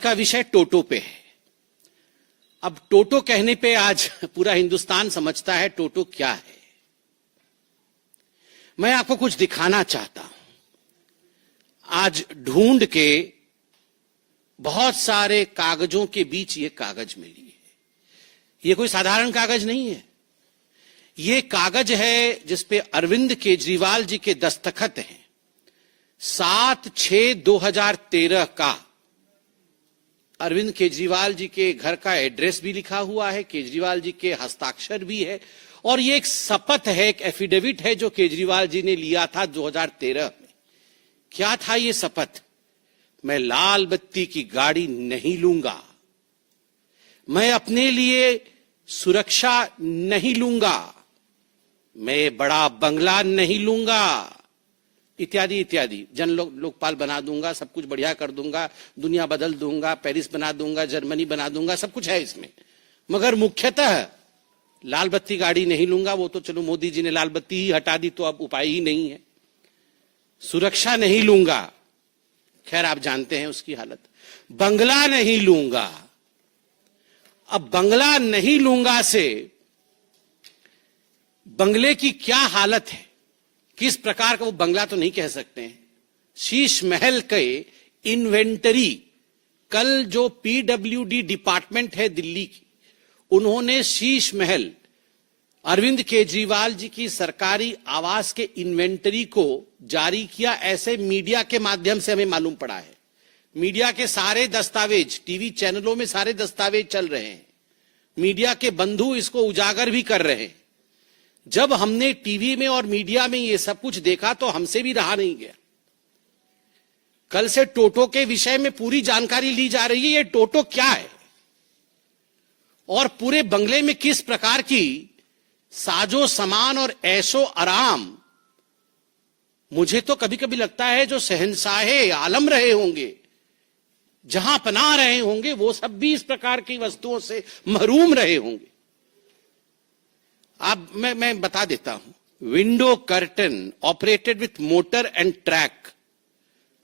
का विषय टोटो पे है। अब टोटो कहने पे आज पूरा हिंदुस्तान समझता है टोटो क्या है। मैं आपको कुछ दिखाना चाहता हूं। आज ढूंढ के बहुत सारे कागजों के बीच ये कागज मिली है। ये कोई साधारण कागज नहीं है। ये कागज है जिसपे अरविंद केजरीवाल जी के दस्तखत हैं। 7/6/2013 का अरविंद केजरीवाल जी के घर का एड्रेस भी लिखा हुआ है, केजरीवाल जी के हस्ताक्षर भी है, और ये एक शपथ है, एक एफिडेविट है जो केजरीवाल जी ने लिया था 2013 में। क्या था ये शपथ? मैं लाल बत्ती की गाड़ी नहीं लूंगा, मैं अपने लिए सुरक्षा नहीं लूंगा, मैं बड़ा बंगला नहीं लूंगा, इत्यादि इत्यादि। लोकपाल बना दूंगा, सब कुछ बढ़िया कर दूंगा, दुनिया बदल दूंगा, पेरिस बना दूंगा, जर्मनी बना दूंगा, सब कुछ है इसमें। मगर मुख्यतः लाल बत्ती गाड़ी नहीं लूंगा। वो तो चलो मोदी जी ने लाल बत्ती ही हटा दी तो अब उपाय ही नहीं है। सुरक्षा नहीं लूंगा, खैर आप जानते हैं उसकी हालत। बंगला नहीं लूंगा। अब बंगला नहीं लूंगा से बंगले की क्या हालत है, किस प्रकार का वो बंगला तो नहीं कह सकते हैं। शीश महल के इन्वेंटरी, कल जो पीडब्ल्यूडी डिपार्टमेंट है दिल्ली की, उन्होंने शीश महल अरविंद केजरीवाल जी की सरकारी आवास के इन्वेंटरी को जारी किया, ऐसे मीडिया के माध्यम से हमें मालूम पड़ा है। मीडिया के सारे दस्तावेज, टीवी चैनलों में सारे दस्तावेज चल रहे हैं, मीडिया के बंधु इसको उजागर भी कर रहे हैं। जब हमने टीवी में और मीडिया में ये सब कुछ देखा तो हमसे भी रहा नहीं गया। कल से टोटो के विषय में पूरी जानकारी ली जा रही है। ये टोटो क्या है और पूरे बंगले में किस प्रकार की साजो सामान और ऐशो आराम। मुझे तो कभी कभी लगता है जो शहंशाहे आलम रहे होंगे, जहां पनाह रहे होंगे, वो सब भी इस प्रकार की वस्तुओं से महरूम रहे होंगे। अब मैं बता देता हूं। Window curtain operated with motor and track.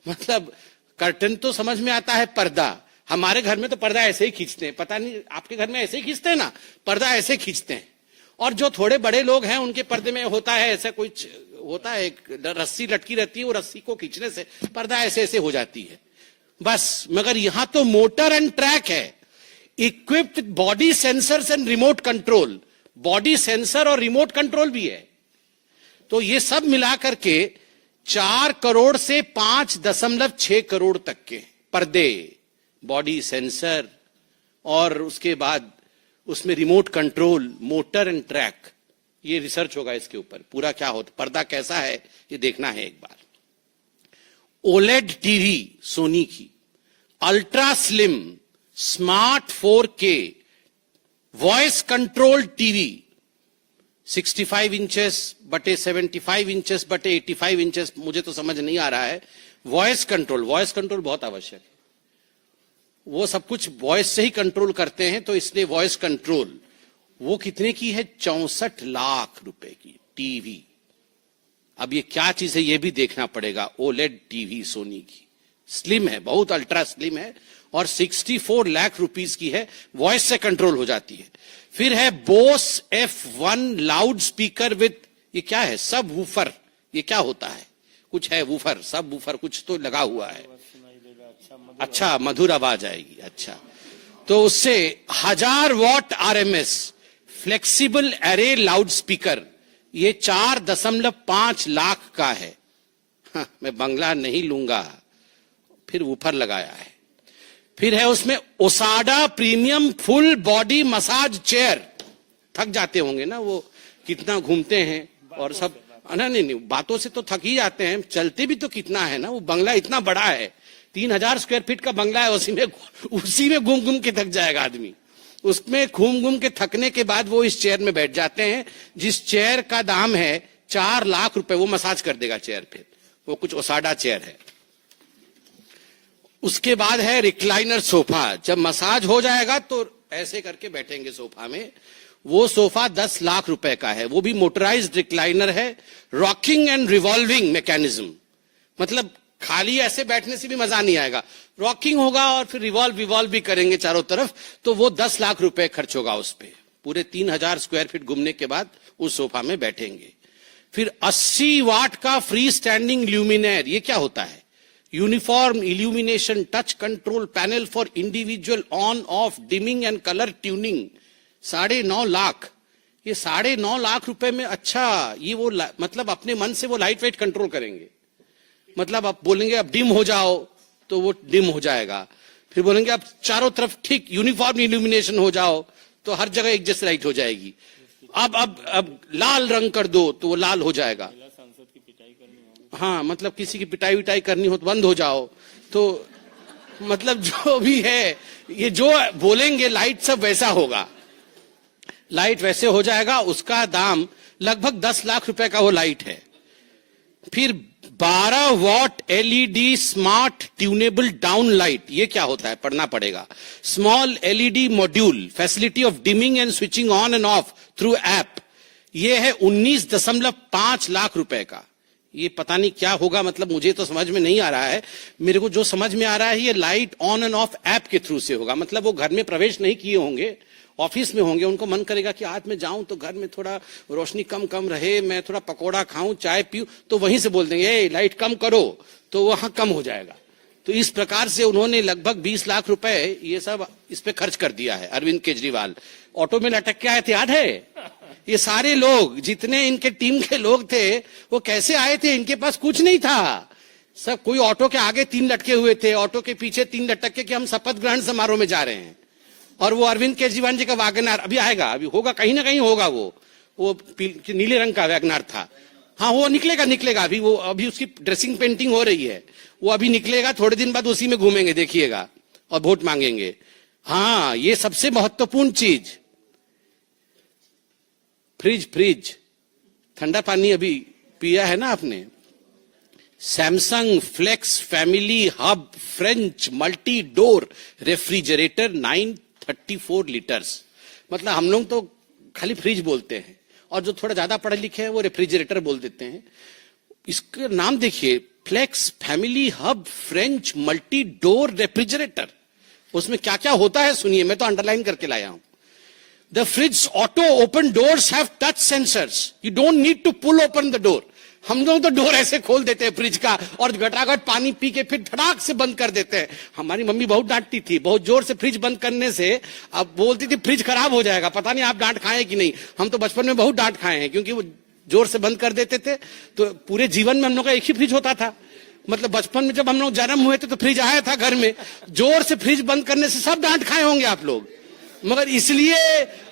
मतलब कर्टन तो समझ में आता है, पर्दा। हमारे घर में तो पर्दा ऐसे ही खींचते हैं, पता नहीं आपके घर में ऐसे ही खींचते हैं ना, पर्दा ऐसे खींचते हैं। और जो थोड़े बड़े लोग हैं उनके पर्दे में होता है ऐसा कुछ होता है, एक रस्सी लटकी रहती है, वो रस्सी को खींचने से पर्दा ऐसे ऐसे हो जाती है बस। मगर यहां तो मोटर एंड ट्रैक है, equipped body sensors and remote control. Body sensor और रिमोट कंट्रोल भी है। तो ये सब मिलाकर के 4 करोड़ से 5.6 करोड़ तक के पर्दे, बॉडी सेंसर और उसके बाद उसमें remote control, motor and track. ये रिसर्च होगा इसके ऊपर पूरा क्या होता, पर्दा कैसा है ये देखना है एक बार। ओलेड टीवी सोनी की, ultra slim smart 4K voice control TV, 65 inches बटे 75 इंचेस बटे 85 इंचेस। मुझे तो समझ नहीं आ रहा है। वॉइस कंट्रोल बहुत आवश्यक है। वो सब कुछ वॉइस से ही कंट्रोल करते हैं, तो इसलिए वॉइस कंट्रोल। वो कितने की है? 64 लाख रुपए की टीवी। अब ये क्या चीज है ये भी देखना पड़ेगा। ओलेड टीवी सोनी की, स्लिम है, बहुत अल्ट्रा स्लिम है और 64 लाख रुपीस की है, वॉइस से कंट्रोल हो जाती है। फिर है Bose F1 loud speaker with, ये क्या है? सब वूफर। ये क्या होता है? कुछ है वूफर, सब वूफर कुछ तो लगा हुआ है। अच्छा, मधुर आवाज आएगी। अच्छा, तो उससे 1000 what RMS flexible array loud speaker, ये 4.5 लाख का है। हाँ, मैं बंगला नहीं लूंगा। फिर वूफर लगाया है। फिर है उसमें ओसाडा premium full body massage chair. थक जाते होंगे ना वो, कितना घूमते हैं और सब। नहीं, बातों से तो थक ही जाते हैं, चलते भी तो कितना है ना। वो बंगला इतना बड़ा है, 3000 स्क्वायर फीट का बंगला है, उसी में घूम घूम के थक जाएगा आदमी। उसमें घूम घूम के थकने के बाद वो इस चेयर में बैठ जाते हैं, जिस चेयर का दाम है 4 लाख रुपए। वो मसाज कर देगा चेयर पे, वो कुछ ओसाडा चेयर है। उसके बाद है रिक्लाइनर सोफा। जब मसाज हो जाएगा तो ऐसे करके बैठेंगे सोफा में। वो सोफा 10 लाख रुपए का है, वो भी मोटराइज्ड रिक्लाइनर है, रॉकिंग एंड रिवॉल्विंग मैकेनिज्म। मतलब खाली ऐसे बैठने से भी मजा नहीं आएगा, रॉकिंग होगा और फिर रिवॉल्व भी करेंगे चारों तरफ, तो वो 10 लाख रुपए खर्च होगा उस पे। पूरे 3000 स्क्वायर फीट घूमने के बाद उस सोफा में बैठेंगे। फिर 80 वाट का फ्री स्टैंडिंग ल्यूमिनेयर, ये क्या होता है? Uniform illumination touch control panel for individual on off dimming and colour tuning, 9.5 lakh. ये 9.5 लाख रुपए में, अच्छा ये वो मतलब अपने मन से वो लाइट वेट कंट्रोल करेंगे। मतलब आप बोलेंगे अब डिम हो जाओ तो वो डिम हो जाएगा, फिर बोलेंगे अब चारों तरफ ठीक यूनिफॉर्म इल्यूमिनेशन हो जाओ तो हर जगह एक जैसी लाइट हो जाएगी। अब लाल रंग कर दो तो वो लाल हो जाएगा। हाँ, मतलब किसी की पिटाई विटाई करनी हो तो बंद हो जाओ। तो मतलब जो भी है, ये जो बोलेंगे लाइट सब वैसा होगा, लाइट वैसे हो जाएगा। उसका दाम लगभग 10 लाख रुपए का वो लाइट है। फिर 12 what LED smart tunable down light, ये क्या होता है पढ़ना पड़ेगा। Small LED module, facility of dimming and switching on end of through app, ये है 19.5 लाख रुपए का। ये पता नहीं क्या होगा, मतलब मुझे तो समझ में नहीं आ रहा है। मेरे को जो समझ में आ रहा है, ये light on end of app के थ्रू से होगा। मतलब वो घर में प्रवेश नहीं किए होंगे, ऑफिस में होंगे, उनको मन करेगा कि आज मैं जाऊं तो घर में थोड़ा रोशनी कम रहे, मैं थोड़ा पकोड़ा खाऊं, चाय पीऊं, तो वहीं से बोल देंगे ए लाइट कम करो, तो वहां कम हो जाएगा। तो इस प्रकार से उन्होंने लगभग 20 लाख रुपए ये सब इस पे खर्च कर दिया है अरविंद केजरीवाल। ऑटो में लटक के आए थे, याद है? ये सारे लोग जितने इनके टीम के लोग थे वो कैसे आए थे? इनके पास कुछ नहीं था, सब कोई ऑटो के आगे 3 लटके हुए थे, ऑटो के पीछे 3 लटक के कि हम शपथ ग्रहण समारोह में जा रहे हैं। और वो अरविंद केजरीवाल जी का वैगनआर अभी आएगा, अभी होगा, कहीं ना कहीं होगा। वो नीले रंग का वैगनआर था। हाँ, वो निकलेगा अभी, वो अभी उसकी ड्रेसिंग पेंटिंग हो रही है, वो अभी निकलेगा, थोड़े दिन बाद उसी में घूमेंगे, देखिएगा, और वोट मांगेंगे। हाँ, ये सबसे महत्वपूर्ण चीज, फ्रिज ठंडा पानी अभी पिया है ना आपने। Samsung flex family hub French multi door refrigerator 934 litres. मतलब हम लोग तो खाली फ्रिज बोलते हैं और जो थोड़ा ज्यादा पढ़े लिखे हैं वो रेफ्रिजरेटर बोल देते हैं। इसका नाम देखिए, flex family hub French multi door refrigerator. उसमें क्या क्या होता है सुनिए, मैं तो अंडरलाइन करके लाया हूं। The fridge auto open doors have touch sensors. You don't need to pull open the door. हम लोग तो डोर ऐसे खोल देते हैं फ्रिज का और घटाघट पानी पी के फिर धड़ाक से बंद कर देते हैं। हमारी मम्मी बहुत डांटती थी, बहुत जोर से फ्रिज बंद करने से। अब बोलती थी फ्रिज खराब हो जाएगा। पता नहीं आप डांट खाए कि नहीं, हम तो बचपन में बहुत डांट खाए हैं, क्योंकि वो जोर से बंद कर देते थे। तो पूरे जीवन में हम लोग का एक ही फ्रिज होता था। मतलब बचपन में जब हम लोग जन्म हुए थे तो फ्रिज आया था घर में, जोर से फ्रिज बंद करने से सब डांट खाए होंगे आप लोग। मगर इसलिए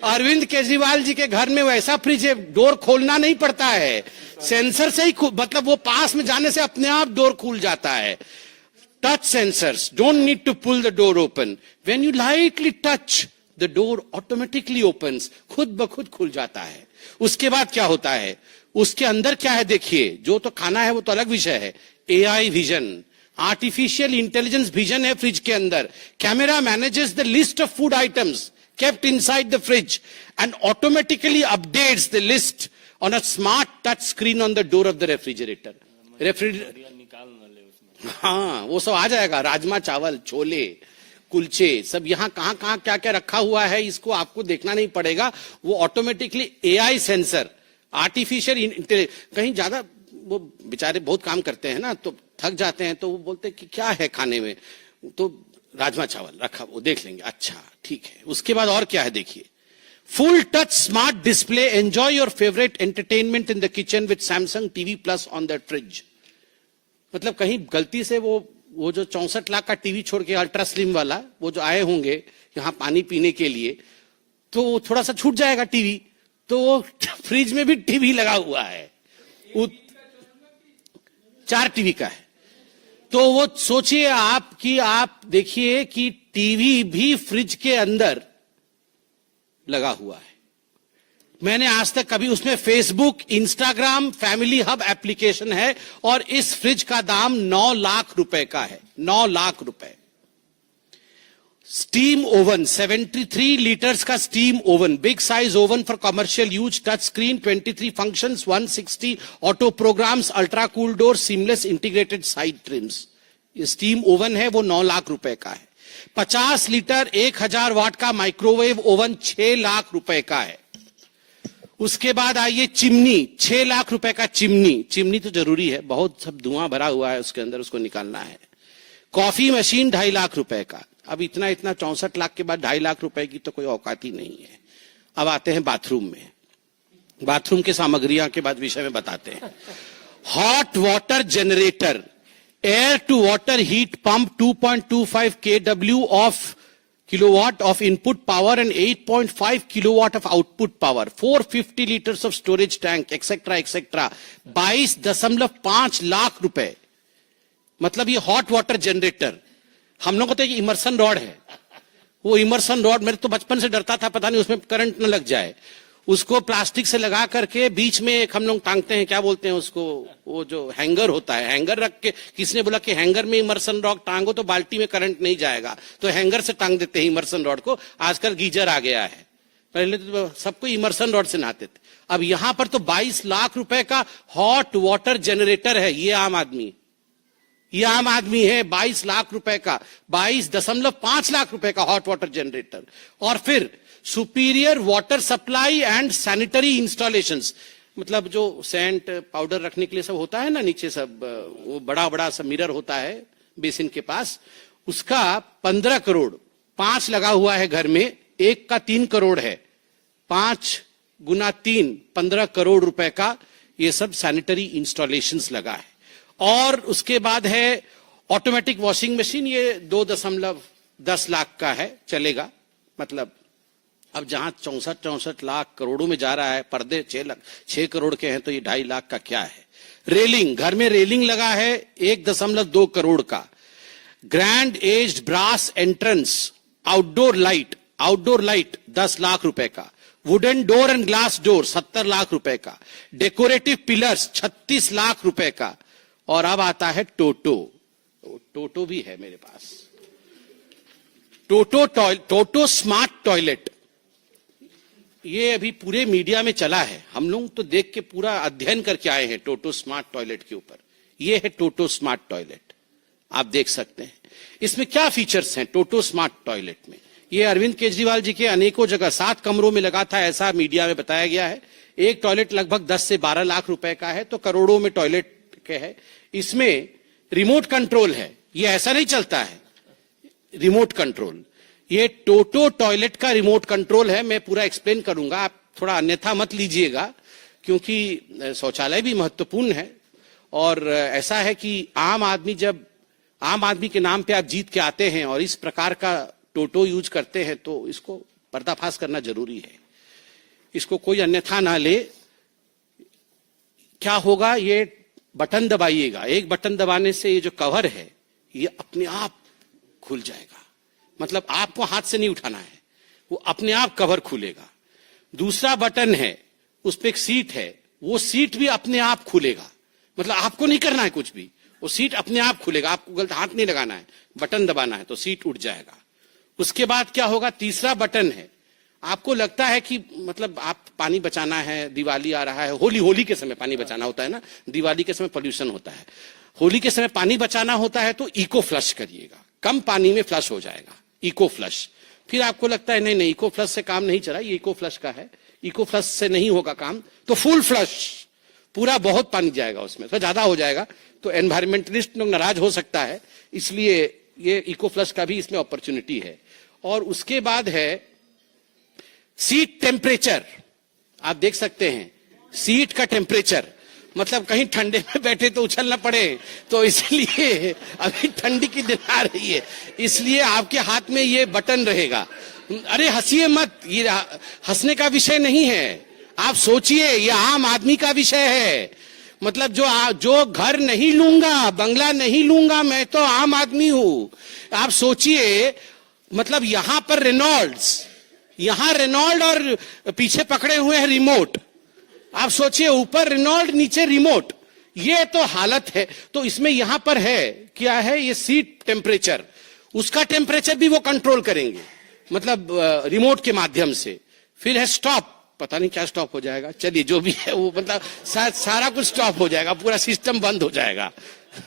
अरविंद केजरीवाल जी के घर में वैसा फ्रिज है, डोर खोलना नहीं पड़ता है, सेंसर से ही, मतलब वो पास में जाने से अपने आप डोर खुल जाता है। Touch sensors, don't need to pull the door open, when you lightly touch the door automatically opens, खुद ब खुद खुल जाता है। उसके बाद क्या होता है, उसके अंदर क्या है देखिए, जो तो खाना है वो तो अलग विषय है। AI vision, artificial intelligence vision है फ्रिज के अंदर। Camera manages the list of food items kept inside the fridge and automatically updates the list on a smart touch screen on the door of the refrigerator. हाँ, वो सब आ जाएगा, राजमा चावल, छोले, कुलचे, सब यहाँ कहाँ कहाँ क्या क्या रखा हुआ है, इसको आपको देखना नहीं पड़ेगा। वो automatically AI sensor, artificial intelligence. कहीं ज्यादा वो बेचारे बहुत काम करते हैं ना, तो थक जाते हैं, तो वो बोलते हैं कि क्या है खाने में, तो राजमा चावल रखा, वो देख लेंगे, अच्छा ठीक है। उसके बाद और क्या है देखिए, full touch smart display, enjoy your favourite entertainment in the kitchen with Samsung TV plus on the fridge. मतलब कहीं गलती से वो जो 64 लाख का टीवी छोड़ के अल्ट्रा स्लिम वाला, वो जो आए होंगे यहाँ पानी पीने के लिए, तो थोड़ा सा छूट जाएगा टीवी, तो वो फ्रिज में भी टीवी लगा हुआ है, 4 टीवी का है। तो वो सोचिए आप कि आप देखिए कि टीवी भी फ्रिज के अंदर लगा हुआ है। मैंने आज तक कभी, उसमें Facebook, Instagram, family hub application है, और इस फ्रिज का दाम 9 लाख रुपए का है, 9 लाख रुपए। स्टीम ओवन 73 लीटर्स का steam oven, big size oven for commercial use, touch screen, 23 functions, 160 auto programmes, ultra cool door, seamless integrated side trims. ये स्टीम ओवन है वो 9 लाख रुपए का है। 50 लीटर 1000 वाट का माइक्रोवेव ओवन 6 लाख रुपए का है। उसके बाद आइए चिमनी, 6 लाख रुपए का चिमनी। चिमनी तो जरूरी है, बहुत सब धुआं भरा हुआ है उसके अंदर, उसको निकालना है। कॉफी मशीन 2.5 लाख रुपए का। अब इतना 64 लाख के बाद 2.5 लाख रुपए की तो कोई औकात ही नहीं है। अब आते हैं बाथरूम में। बाथरूम की सामग्रियां के बाद विषय में बताते हैं। Hot water generator, air to water heat pump, 2.25 kW of kilowatt of input power and 8.5 kilowatt of output power, 450 liters of storage tank, etc. etc. 22.5 lakh रुपए। मतलब ये हॉट वाटर जनरेटर। हम लोगों को तो ये इमर्सन रॉड है, वो इमर्सन रॉड मेरे तो बचपन से डरता था, पता नहीं उसमें करंट न लग जाए। उसको प्लास्टिक से लगा करके बीच में एक हम लोग टांगते हैं, क्या बोलते हैं उसको, वो जो हैंगर होता है, हैंगर रख के, किसने बोला कि हैंगर में इमर्सन रॉड टांगो तो बाल्टी में करंट नहीं जाएगा, तो हैंगर से टांग देते हैं इमर्सन रॉड को। आजकल गीजर आ गया है, पहले तो सबको इमर्सन रॉड से नहाते थे। अब यहां पर तो 22 लाख रुपए का हॉट वाटर जनरेटर है। ये आम आदमी है, 22 लाख रुपए का, 22.5 लाख रुपए का हॉट वाटर जनरेटर। और फिर superior water supply and sanitary installations, मतलब जो सेंट पाउडर रखने के लिए सब होता है ना नीचे, सब वो बड़ा बड़ा सब मिरर होता है बेसिन के पास, उसका 15 करोड़, 5 लगा हुआ है घर में, एक का 3 करोड़ है, 5 गुना 3 15 करोड़ रुपए का ये सब सैनिटरी इंस्टॉलेशंस लगा है। और उसके बाद है ऑटोमेटिक वॉशिंग मशीन, ये 2.10 लाख का है, चलेगा। मतलब अब जहां 64 लाख करोड़ों में जा रहा है, पर्दे 6 करोड़ के हैं, तो ये 2.5 लाख का क्या है। रेलिंग, घर में रेलिंग लगा है 1.2 करोड़ का। Grand aged brass entrance, outdoor light 10 lakh रुपए का। Wooden door and glass door 70 lakh रुपए का। डेकोरेटिव पिलर्स 36 लाख रुपए का। और अब आता है टोटो भी है मेरे पास, टोटो स्मार्ट टॉयलेट। ये अभी पूरे मीडिया में चला है, हम लोग तो देख के पूरा अध्ययन करके आए हैं टोटो स्मार्ट टॉयलेट के ऊपर। ये है टोटो स्मार्ट टॉयलेट, आप देख सकते हैं। इसमें क्या फीचर्स हैं टोटो स्मार्ट टॉयलेट में। ये अरविंद केजरीवाल जी के अनेकों जगह 7 कमरों में लगा था, ऐसा मीडिया में बताया गया है। एक टॉयलेट लगभग 10 से 12 लाख रुपए का है, तो करोड़ों में टॉयलेट के है। इसमें रिमोट कंट्रोल है, ये ऐसा नहीं चलता है, रिमोट कंट्रोल। ये टोटो टॉयलेट का रिमोट कंट्रोल है। मैं पूरा एक्सप्लेन करूंगा, आप थोड़ा अन्यथा मत लीजिएगा, क्योंकि शौचालय भी महत्वपूर्ण है। और ऐसा है कि आम आदमी के नाम पे आप जीत के आते हैं और इस प्रकार का टोटो यूज करते हैं, तो इसको पर्दाफाश करना जरूरी है। इसको कोई अन्यथा ना ले। क्या होगा, ये बटन दबाइएगा, एक बटन दबाने से ये जो कवर है ये अपने आप खुल जाएगा। मतलब आपको हाथ से नहीं उठाना है, वो अपने आप कवर खुलेगा। दूसरा बटन है, उस पर एक सीट है, वो सीट भी अपने आप खुलेगा। मतलब आपको नहीं करना है कुछ भी, वो सीट अपने आप खुलेगा, आपको गलत हाथ नहीं लगाना है, बटन दबाना है तो सीट उठ जाएगा। उसके बाद क्या होगा, तीसरा बटन है, आपको लगता है कि मतलब आप पानी बचाना है, दिवाली आ रहा है, होली के समय पानी बचाना होता है ना, दिवाली के समय पोल्यूशन होता है, होली के समय पानी बचाना होता है, तो इको फ्लश करिएगा, कम पानी में फ्लश हो जाएगा, इको फ्लश। फिर आपको लगता है नहीं इको फ्लश से काम नहीं चला, ये इको फ्लश का है, इको फ्लश से नहीं होगा काम, तो फुल फ्लश, पूरा बहुत पानी जाएगा उसमें, तो ज्यादा हो जाएगा, तो एनवायरमेंटलिस्ट लोग नाराज हो सकता है, इसलिए ये इको फ्लश का भी इसमें अपॉर्चुनिटी है। और उसके बाद है सीट टेम्परेचर, आप देख सकते हैं सीट का टेम्परेचर, मतलब कहीं ठंडे में बैठे तो उछल ना पड़े, तो इसलिए अभी ठंडी की दिन आ रही है, इसलिए आपके हाथ में ये बटन रहेगा। अरे हंसिए मत, ये हंसने का विषय नहीं है, आप सोचिए, ये आम आदमी का विषय है। मतलब जो घर नहीं लूंगा, बंगला नहीं लूंगा, मैं तो आम आदमी हूं। आप सोचिए, मतलब यहां पर रेनॉल्ड और पीछे पकड़े हुए हैं रिमोट, आप सोचिए, ऊपर रेनॉल्ड नीचे रिमोट, ये तो हालत है। तो इसमें यहां पर है क्या है, ये सीट टेम्परेचर, उसका टेम्परेचर भी वो कंट्रोल करेंगे, मतलब रिमोट के माध्यम से। फिर है स्टॉप, पता नहीं क्या स्टॉप हो जाएगा, चलिए जो भी है वो, मतलब सारा कुछ स्टॉप हो जाएगा, पूरा सिस्टम बंद हो जाएगा।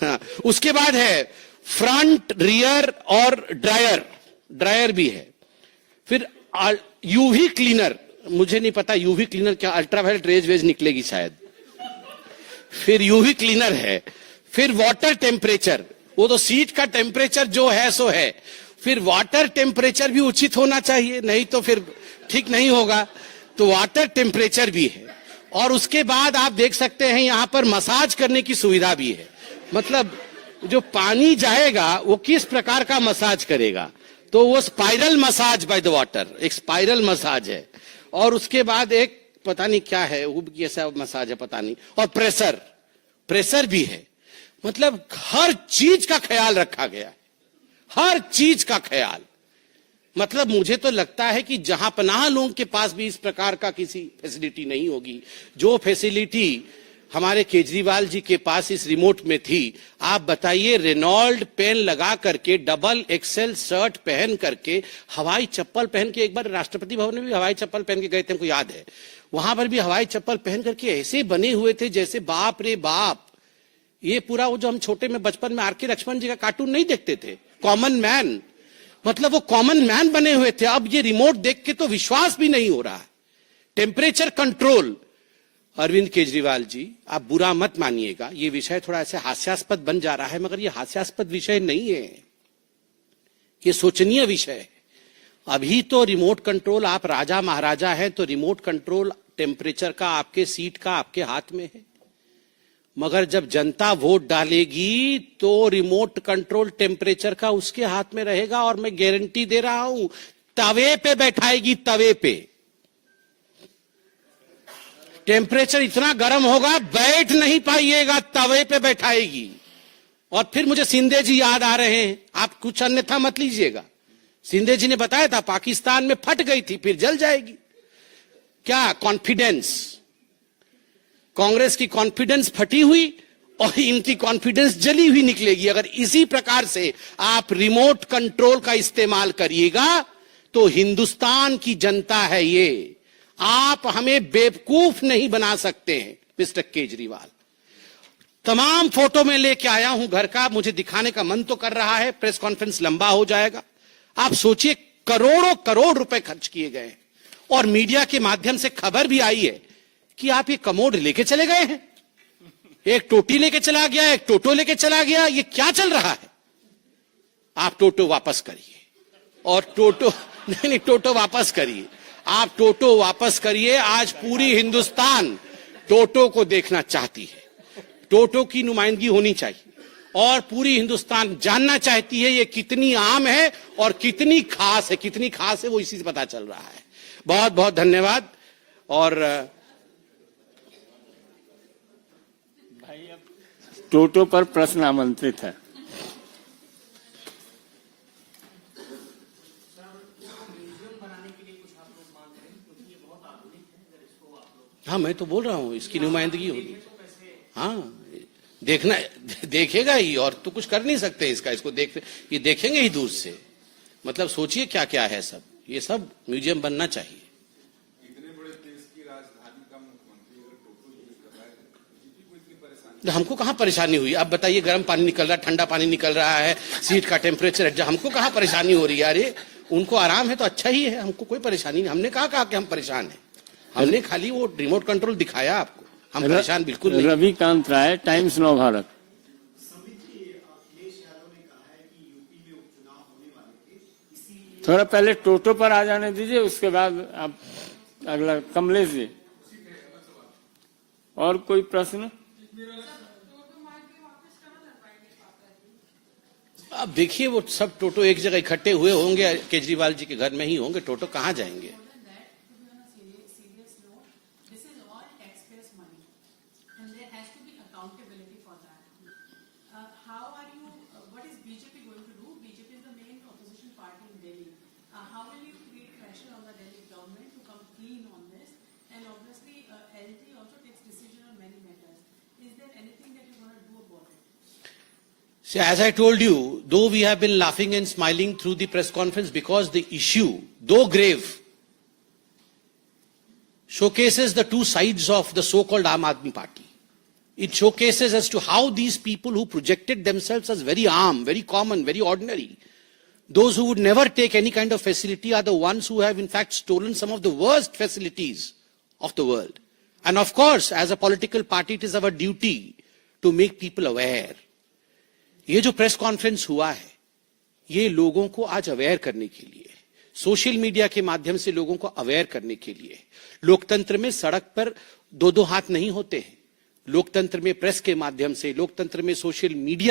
हाँ, उसके बाद है फ्रंट, रियर और ड्रायर भी है। फिर यूवी क्लीनर, मुझे नहीं पता यूवी क्लीनर क्या, अल्ट्रावायलेट रेज वेज निकलेगी शायद। फिर यूवी क्लीनर है। फिर वाटर टेम्परेचर, वो तो सीट का टेम्परेचर जो है सो है। फिर वाटर टेम्परेचर भी उचित होना चाहिए, नहीं तो फिर ठीक नहीं होगा, तो वाटर टेम्परेचर भी है। और उसके बाद आप देख सकते हैं यहां पर मसाज करने की सुविधा भी है, मतलब जो पानी जाएगा वो किस प्रकार का मसाज करेगा, तो वो spiral massage by the water, एक स्पाइरल मसाज है। और उसके बाद एक पता नहीं क्या है, वो कैसा मसाज है पता नहीं, और प्रेशर भी है। मतलब हर चीज का ख्याल रखा गया है, हर चीज का ख्याल। मतलब मुझे तो लगता है कि जहां पनाह लोगों के पास भी इस प्रकार का किसी फैसिलिटी नहीं होगी, जो फैसिलिटी हमारे केजरीवाल जी के पास इस रिमोट में थी। आप बताइए, रेनॉल्ड पेन लगा करके, डबल एक्सेल शर्ट पहन करके, हवाई चप्पल पहन के, एक बार राष्ट्रपति भवन में भी हवाई चप्पल पहन के गए थे, हमको याद है, वहां पर भी हवाई चप्पल पहन करके ऐसे बने हुए थे जैसे बाप रे बाप। ये पूरा वो जो हम छोटे में बचपन में आर.के. लक्ष्मण जी का कार्टून नहीं देखते थे, कॉमन मैन, मतलब वो कॉमन मैन बने हुए थे। अब ये रिमोट देख के तो विश्वास भी नहीं हो रहा है। टेम्परेचर कंट्रोल, अरविंद केजरीवाल जी आप बुरा मत मानिएगा, ये विषय थोड़ा ऐसे हास्यास्पद बन जा रहा है, मगर ये हास्यास्पद विषय नहीं है, ये सोचनीय विषय है। अभी तो रिमोट कंट्रोल, आप राजा महाराजा हैं तो रिमोट कंट्रोल टेम्परेचर का आपके सीट का आपके हाथ में है, मगर जब जनता वोट डालेगी तो रिमोट कंट्रोल टेम्परेचर का उसके हाथ में रहेगा। और मैं गारंटी दे रहा हूं, तवे पे बैठाएगी, तवे पे टेम्परेचर इतना गर्म होगा बैठ नहीं पाइएगा, तवे पे बैठाएगी। और फिर मुझे सिंधे जी याद आ रहे हैं, आप कुछ अन्यथा मत लीजिएगा, सिंधे जी ने बताया था पाकिस्तान में फट गई थी फिर जल जाएगी। क्या कॉन्फिडेंस, कांग्रेस की कॉन्फिडेंस फटी हुई और इनकी कॉन्फिडेंस जली हुई निकलेगी। अगर इसी प्रकार से आप रिमोट कंट्रोल का इस्तेमाल करिएगा तो हिंदुस्तान की जनता है ये, आप हमें बेवकूफ नहीं बना सकते हैं मिस्टर केजरीवाल। तमाम फोटो में लेके आया हूं घर का, मुझे दिखाने का मन तो कर रहा है, प्रेस कॉन्फ्रेंस लंबा हो जाएगा। आप सोचिए, करोड़ों करोड़ रुपए खर्च किए गए और मीडिया के माध्यम से खबर भी आई है कि आप ये कमोड लेके चले गए हैं, एक टोटी लेके चला गया, एक टोटो लेके चला गया, ये क्या चल रहा है? आप टोटो वापस करिए, और टोटो नहीं, टोटो वापस करिए, आप टोटो वापस करिए। आज पूरी हिंदुस्तान टोटो को देखना चाहती है, टोटो की नुमाइंदगी होनी चाहिए, और पूरी हिंदुस्तान जानना चाहती है ये कितनी आम है और कितनी खास है, कितनी खास है वो इसी से पता चल रहा है। बहुत बहुत धन्यवाद। और टोटो पर प्रश्न आमंत्रित है। हाँ, मैं तो बोल रहा हूँ इसकी नुमाइंदगी होगी। हाँ, देखना, देखेगा ही, और तो कुछ कर नहीं सकते इसका, इसको ये देखेंगे ही दूर से। मतलब सोचिए क्या क्या है सब, ये सब म्यूजियम बनना चाहिए। इतने बड़े देश की राजधानी का मुख्यमंत्री अगर टोटो यूज कर रहा है तो इतनी परेशानी, हमको कहाँ परेशानी हुई? आप बताइए, गर्म पानी निकल रहा है, ठंडा पानी निकल रहा है, सीट का टेम्परेचर, हमको कहाँ परेशानी हो रही है? अरे उनको आराम है तो अच्छा ही है, हमको कोई परेशानी नहीं। हमने कहा कि हम परेशान हैं, हमने खाली वो रिमोट कंट्रोल दिखाया आपको, हम परेशान बिल्कुल नहीं। रविकांत राय, टाइम्स नव भारत। थोड़ा पहले टोटो पर आ जाने दीजिए, उसके बाद आप अगला। कमलेश जी, और कोई प्रश्न? अब देखिए, वो सब टोटो एक जगह इकट्ठे हुए होंगे, केजरीवाल जी के घर में ही होंगे, टोटो कहाँ जाएंगे? So as I told you, though we have been laughing and smiling through the press conference because the issue, though grave, showcases the two sides of the so-called Aam Aadmi Party. It showcases as to how these people who projected themselves as very Aam, very common, very ordinary, those who would never take any kind of facility are the ones who have in fact stolen some of the worst facilities of the world. And of course, as a political party, it is our duty to make people aware. ये जो press conference हुआ है, ये लोगों को आज aware करने के लिए, सोशल मीडिया के माध्यम से लोगों को अवेयर करने के लिए। लोकतंत्र में सड़क पर दो दो हाथ नहीं होते हैं। लोकतंत्र में प्रेस के माध्यम से, लोकतंत्र में सोशल मीडिया